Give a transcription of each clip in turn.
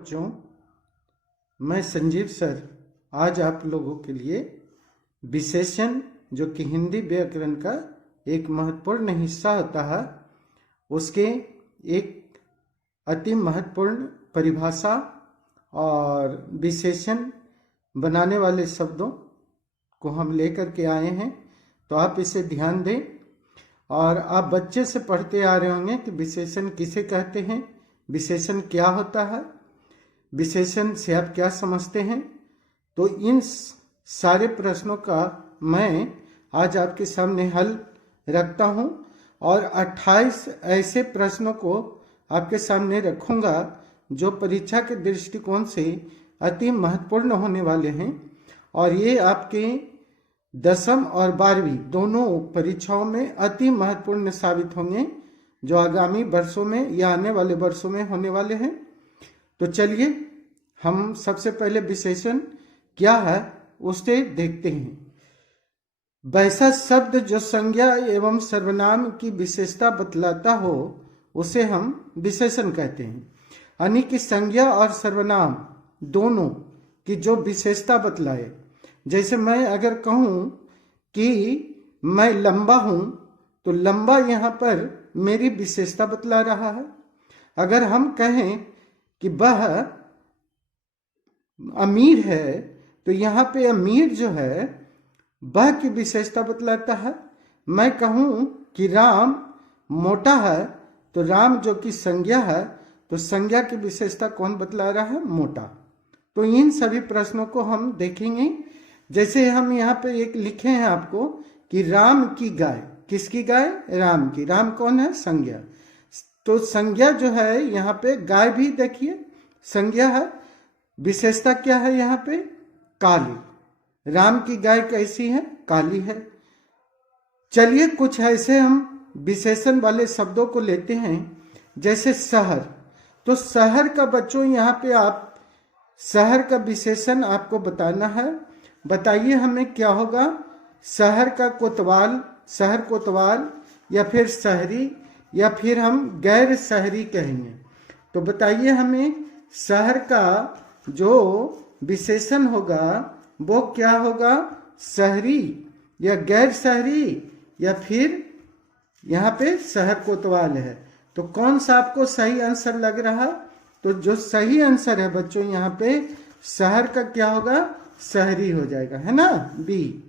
बच्चों, मैं संजीव सर आज आप लोगों के लिए विशेषण जो कि हिंदी व्याकरण का एक महत्वपूर्ण हिस्सा होता है, उसके एक अति महत्वपूर्ण परिभाषा और विशेषण बनाने वाले शब्दों को हम लेकर के आए हैं। तो आप इसे ध्यान दें और आप बच्चे से पढ़ते आ रहे होंगे कि विशेषण किसे कहते हैं, विशेषण क्या होता है, विशेषण से आप क्या समझते हैं। तो इन सारे प्रश्नों का मैं आज आपके सामने हल रखता हूं और 28 ऐसे प्रश्नों को आपके सामने रखूंगा जो परीक्षा के दृष्टिकोण से अति महत्वपूर्ण होने वाले हैं और ये आपके 10वीं और 12वीं दोनों परीक्षाओं में अति महत्वपूर्ण साबित होंगे जो आगामी वर्षों में या आने वाले वर्षों में होने वाले हैं। तो चलिए हम सबसे पहले विशेषण क्या है उसे देखते हैं। वैसा शब्द जो संज्ञा एवं सर्वनाम की विशेषता बतलाता हो उसे हम विशेषण कहते हैं। यानी कि संज्ञा और सर्वनाम दोनों की जो विशेषता बतलाए। जैसे मैं अगर कहूं कि मैं लंबा हूं तो लंबा यहाँ पर मेरी विशेषता बतला रहा है। अगर हम कहें कि वह अमीर है तो यहाँ पे अमीर जो है वह की विशेषता बतलाता है। मैं कहूँ कि राम मोटा है तो राम जो कि संज्ञा है तो संज्ञा की विशेषता कौन बतला रहा है, मोटा। तो इन सभी प्रश्नों को हम देखेंगे। जैसे हम यहाँ पे एक लिखे हैं आपको कि राम की गाय, किसकी गाय, राम की। राम कौन है, संज्ञा। तो संज्ञा जो है यहाँ पे गाय भी देखिए संज्ञा है, विशेषता क्या है यहाँ पे, काली। राम की गाय कैसी है, काली है। चलिए कुछ ऐसे हम विशेषण वाले शब्दों को लेते हैं। जैसे शहर, तो शहर का बच्चों यहाँ पे आप शहर का विशेषण आपको बताना है। बताइए हमें क्या होगा, शहर का कोतवाल, शहर कोतवाल, या फिर शहरी, या फिर हम गैर शहरी कहेंगे। तो बताइए हमें शहर का जो विशेषण होगा वो क्या होगा, शहरी या गैर शहरी, या फिर यहाँ पे शहर कोतवाल है। तो कौन सा आपको सही आंसर लग रहा, तो जो सही आंसर है बच्चों यहाँ पे शहर का क्या होगा, शहरी हो जाएगा, है ना, बी।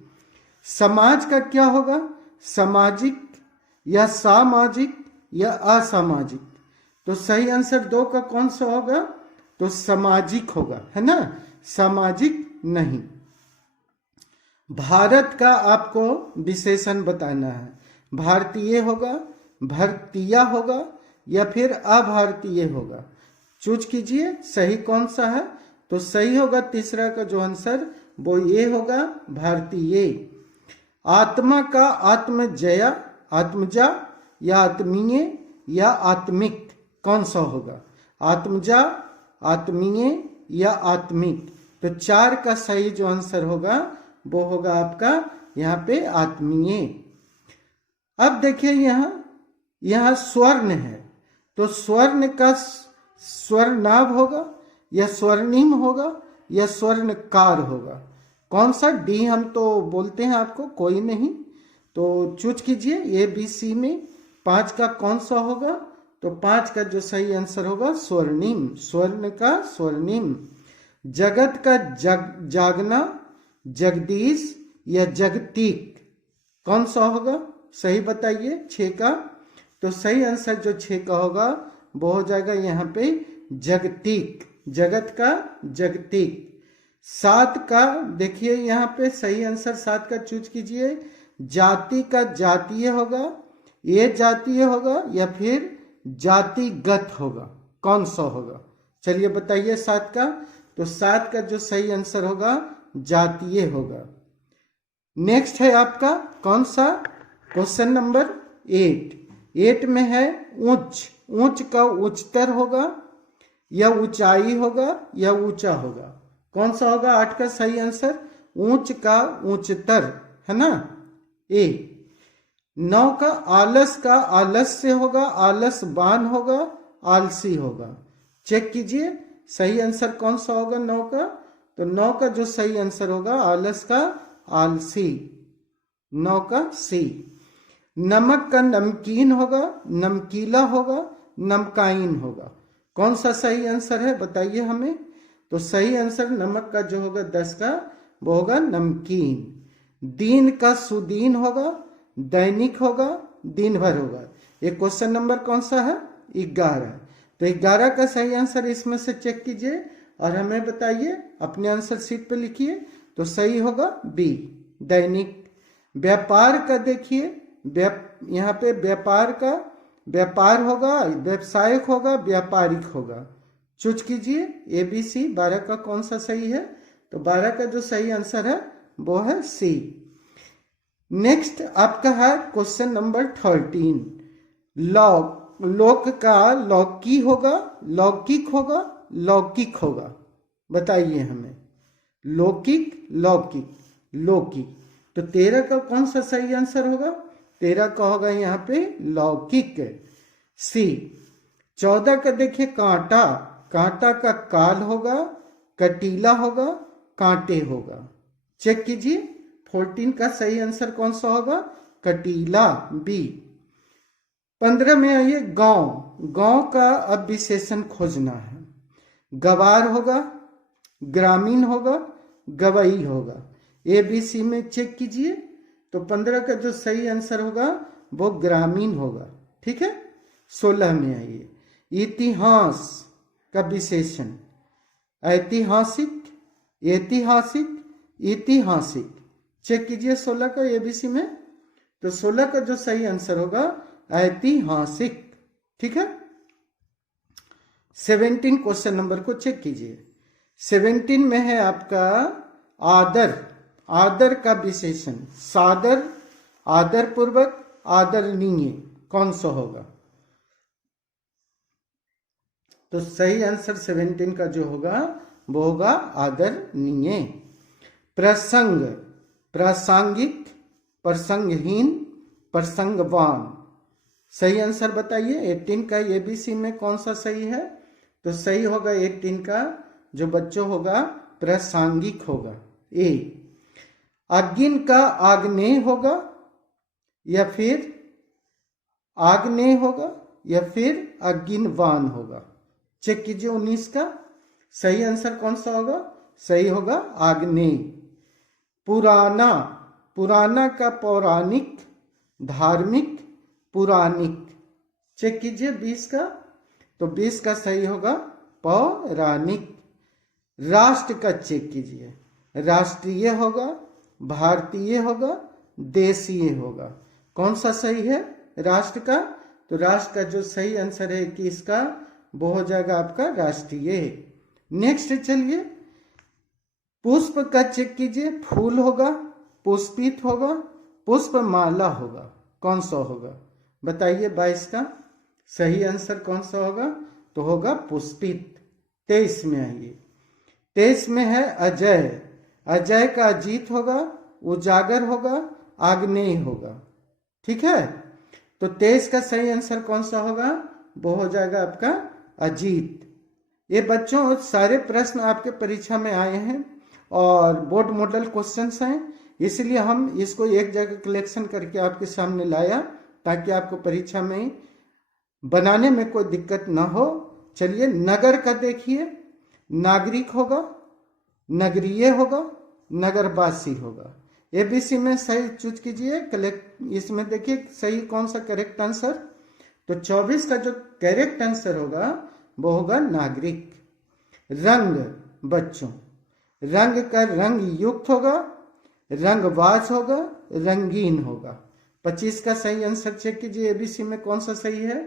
समाज का क्या होगा, सामाजिक या सामाजिक या असामाजिक। तो सही आंसर 2 का कौन सा होगा, तो सामाजिक होगा, है ना, सामाजिक नहीं। भारत का आपको विशेषण बताना है। भारतीय होगा, भारतीय होगा, या फिर अभारतीय होगा। चूज कीजिए सही कौन सा है। तो सही होगा तीसरा का जो आंसर वो ये होगा, भारतीय। आत्मा का आत्मजया, आत्मजा या आत्मीय या आत्मिक, कौन सा होगा, आत्मजा, आत्मीय या आत्मिक। तो 4 का सही जो आंसर होगा वो होगा आपका यहाँ पे आत्मीय। अब देखिए यहाँ स्वर्ण है, तो स्वर्ण का स्वर्णाभ होगा या स्वर्णिम होगा या स्वर्णकार होगा। कौन सा, डी हम तो बोलते हैं आपको, कोई नहीं। तो चूज कीजिए ए बी सी में 5 का कौन सा होगा। तो 5 का जो सही आंसर होगा स्वर्णिम, स्वर्ण का स्वर्णिम। जगत का जागना, जगदीश या जगतीक, कौन सा होगा, सही बताइए 6 का। तो सही आंसर जो 6 का होगा वो हो जाएगा यहाँ पे जगतीक, जगत का जगतीक। 7 का देखिए यहाँ पे सही आंसर 7 का चूज कीजिए। जाति का जातीय होगा, ये जातीय होगा या फिर जातिगत होगा, कौन सा होगा, चलिए बताइए 7 का। तो 7 का जो सही आंसर होगा जातीय होगा। नेक्स्ट है आपका कौन सा, क्वेश्चन नंबर 8 में है ऊंच। ऊंच का उच्चतर होगा या ऊंचाई होगा या ऊंचा होगा, कौन सा होगा 8 का सही आंसर, ऊंच का ऊंचतर, है ना, ए। 9 का आलस्य होगा, आलसवान होगा, आलसी होगा। चेक कीजिए सही आंसर कौन सा होगा 9 का? तो 9 का जो सही आंसर होगा आलस का आलसी, 9 का सी। नमक का नमकीन होगा, नमकीला होगा, नमकाइन होगा, कौन सा सही आंसर है बताइए हमें। तो सही आंसर नमक का जो होगा 10 का वो होगा नमकीन। दीन का सुदीन होगा, दैनिक होगा, दिन भर होगा। ये क्वेश्चन नंबर कौन सा है? 11। तो 11 का सही आंसर इसमें से चेक कीजिए और हमें बताइए, अपने आंसर शीट पे लिखिए। तो सही होगा बी, दैनिक। व्यापार का देखिए, यहाँ पे व्यापार का व्यापार होगा, व्यवसायिक होगा, व्यापारिक होगा। चूज कीजिए ABC 12 का कौन सा सही है। तो 12 का जो सही आंसर है वो है सी। नेक्स्ट आपका है क्वेश्चन नंबर 13। लोक का लौकी होगा, लौकिक होगा, लौकिक होगा, बताइए हमें। लौकिक, लौकिक, लौकिक। तो 13 का कौन सा सही आंसर होगा? 13 का होगा यहाँ पे लौकिक, सी। 14 का देखिए कांटा, कांटा का काल होगा, कटीला होगा, कांटे होगा। चेक कीजिए 14 का सही आंसर कौन सा होगा? कटीला, बी। 15 में आइए गांव, गांव का अब विशेषण खोजना है। गवार होगा, ग्रामीण होगा, गवई होगा। ABC में चेक कीजिए। तो 15 का जो सही आंसर होगा वो ग्रामीण होगा, ठीक है। 16 में आइए इतिहास का विशेषण, ऐतिहासिक, ऐतिहासिक, ऐतिहासिक। चेक कीजिए 16 का ABC में। तो 16 का जो सही आंसर होगा ऐतिहासिक, ठीक है। 17 क्वेश्चन नंबर को चेक कीजिए। 17 में है आपका आदर, आदर का विशेषण, सादर, आदर पूर्वक, आदरणीय, कौन सा होगा? तो सही आंसर 17 का जो होगा वो होगा आदरणीय। प्रसंग, प्रासंगिक, प्रसंगहीन, प्रसंगवान। सही आंसर बताइए 18 का ABC में कौन सा सही है? तो सही होगा 18 का जो बच्चों होगा प्रासंगिक होगा, ए। अग्नि का आग्नेय होगा या फिर आग्नेय होगा या फिर अग्निवान होगा। चेक कीजिए 19 का सही आंसर कौन सा होगा? सही होगा आग्नेय। पुराना, पुराना का पौराणिक, धार्मिक, पुराणिक। चेक कीजिए 20 का। तो 20 का सही होगा पौराणिक। राष्ट्र का चेक कीजिए, राष्ट्रीय होगा, भारतीय होगा, देशीय होगा, कौन सा सही है राष्ट्र का? तो राष्ट्र का जो सही आंसर है 21 का वो हो जाएगा आपका राष्ट्रीय। नेक्स्ट चलिए पुष्प का चेक कीजिए, फूल होगा, पुष्पित होगा, पुष्पमाला होगा, कौन सा होगा बताइए। 22 का सही आंसर कौन सा होगा? तो होगा पुष्पित। 23 में आइए, 23 में है अजय, अजय का अजीत होगा, उजागर होगा, आग्नेय होगा, ठीक है। तो 23 का सही आंसर कौन सा होगा? वो हो जाएगा आपका अजीत। ये बच्चों सारे प्रश्न आपके परीक्षा में आए हैं और बोर्ड मॉडल क्वेश्चंस हैं, इसलिए हम इसको एक जगह कलेक्शन करके आपके सामने लाया ताकि आपको परीक्षा में बनाने में कोई दिक्कत ना हो। चलिए नगर का देखिए, नागरिक होगा, नगरीय होगा, नगरवासी होगा। ABC में सही चूज कीजिए। इसमें देखिए सही कौन सा करेक्ट आंसर। तो 24 का जो करेक्ट आंसर होगा वो होगा नागरिक। रंग बच्चों, रंग का रंग युक्त होगा, रंगबाज होगा, रंगीन होगा। 25 का सही आंसर चेक कीजिए ABC में कौन सा सही है।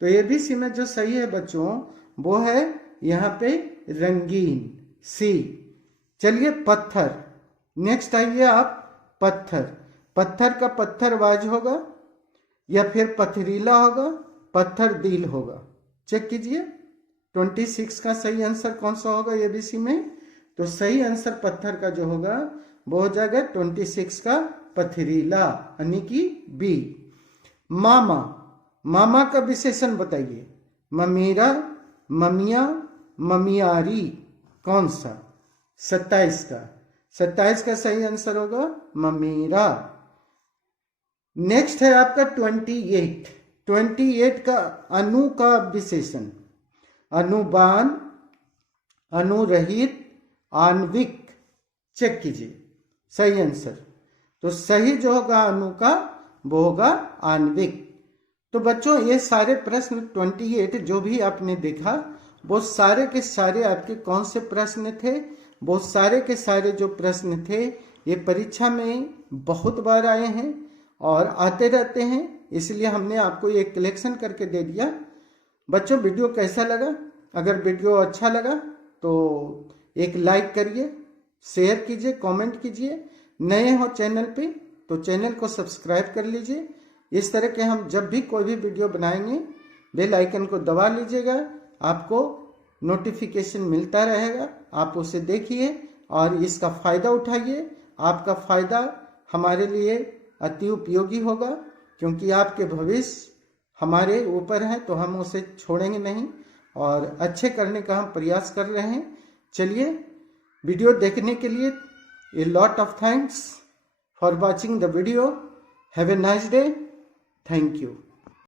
तो ABC में जो सही है बच्चों वो है यहाँ पे रंगीन, सी। चलिए पत्थर, नेक्स्ट आइए आप। पत्थर, पत्थर का पत्थरबाज होगा या फिर पथरीला होगा, पत्थर दिल होगा। चेक कीजिए 26 का सही आंसर कौन सा होगा ABC में। तो सही आंसर पत्थर का जो होगा वो हो जाएगा 26 का पथरीला, यानी कि बी। मामा, मामा का विशेषण बताइए। ममीरा, ममिया, ममियारी। कौन सा? 27 का। 27 का सही आंसर होगा ममीरा। नेक्स्ट है आपका 28। 28 का अनु का विशेषण, अनुबान, अनुरहित, आणविक। चेक कीजिए सही आंसर। तो सही जो होगा अनु का वो होगा आणविक। तो बच्चों ये सारे प्रश्न 28 जो भी आपने देखा वो सारे के सारे आपके कौन से प्रश्न थे? वो सारे के सारे जो प्रश्न थे ये परीक्षा में बहुत बार आए हैं और आते रहते हैं, इसलिए हमने आपको ये कलेक्शन करके दे दिया। बच्चों वीडियो कैसा लगा? अगर वीडियो अच्छा लगा तो एक लाइक करिए, शेयर कीजिए, कमेंट कीजिए। नए हो चैनल पे तो चैनल को सब्सक्राइब कर लीजिए। इस तरह के हम जब भी कोई भी वीडियो बनाएंगे बेल आइकन को दबा लीजिएगा, आपको नोटिफिकेशन मिलता रहेगा। आप उसे देखिए और इसका फ़ायदा उठाइए। आपका फ़ायदा हमारे लिए अति उपयोगी होगा, क्योंकि आपके भविष्य हमारे ऊपर है तो हम उसे छोड़ेंगे नहीं और अच्छे करने का हम प्रयास कर रहे हैं। चलिए, वीडियो देखने के लिए a lot of thanks for watching the video. Have a nice day. Thank you.